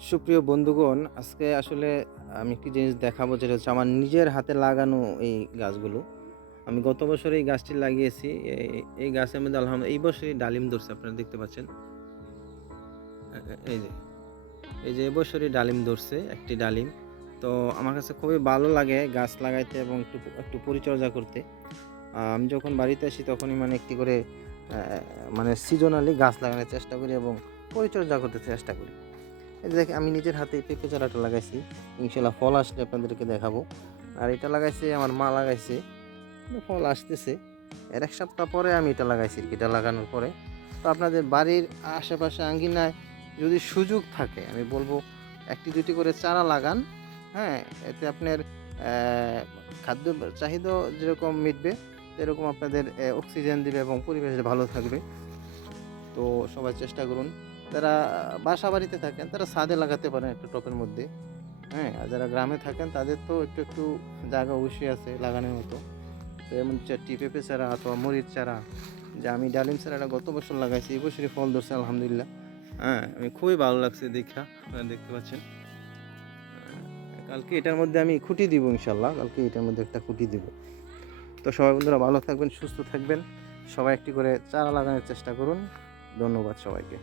সুপ্রিয় বন্ধুগণ, আজকে আসলে আমি একটি জিনিস দেখাবো, যেটা হচ্ছে আমার নিজের হাতে লাগানো এই গাছগুলো। আমি গত বছর এই গাছটি লাগিয়েছি। এই- গাছের মধ্যে আলহামদুলিল্লাহ, এই বছরই ডালিম ধরছে, আপনারা দেখতে পাচ্ছেন। এই যে এই যে এবছরই ডালিম ধরছে, একটি ডালিম। তো আমার কাছে খুবই ভালো লাগে গাছ লাগাইতে এবং একটু একটু পরিচর্যা করতে। আমি যখন বাড়িতে আসি, তখনই মানে একটি করে মানে সিজনালি গাছ লাগানোর চেষ্টা করি এবং পরিচর্যা করতে চেষ্টা করি। দেখে আমি নিজের হাতে পেঁপে চারাটা লাগাইছি। ইনশাল্লাহ ফল আসলে আপনাদেরকে দেখাবো। আর এটা লাগাইছে, আমার মা লাগাইছে। ফল আসতেছে। এর এক সপ্তাহ পরে আমি এটা লাগাইছি এটা লাগানোর পরে। তো আপনাদের বাড়ির আশেপাশে আঙ্গিনায় যদি সুযোগ থাকে, আমি বলব একটি দুটি করে চারা লাগান হ্যাঁ? এতে আপনার খাদ্য চাহিদা যেরকম মিটবে, সেরকম আপনাদের অক্সিজেন দিবে এবং পরিবেশ ভালো থাকবে। তো সবাই চেষ্টা করুন। তারা বাসা বাড়িতে থাকেন, তারা ছাদে লাগাতে পারেন একটা টপের মধ্যে। হ্যাঁ আর যারা গ্রামে থাকেন, তাদের তো একটু একটু জায়গা অবশ্যই আছে লাগানোর মতো। তো যেমন চারটি পেঁপে চারা অথবা মরিচ চারা, যে আমি ডালিম চারাটা গত বছর লাগাইছি, এই ফল ধরছে, আলহামদুলিল্লাহ। হ্যাঁ আমি খুবই ভালো লাগছে দেখা, আপনারা দেখতে পাচ্ছেন। কালকে এটার মধ্যে আমি খুঁটি দিব ইনশাল্লাহ কালকে এটার মধ্যে একটা খুঁটি দিব। তো সবাই বন্ধুরা ভালো থাকবেন, সুস্থ থাকবেন। সবাই একটি করে চারা লাগানোর চেষ্টা করুন। ধন্যবাদ সবাইকে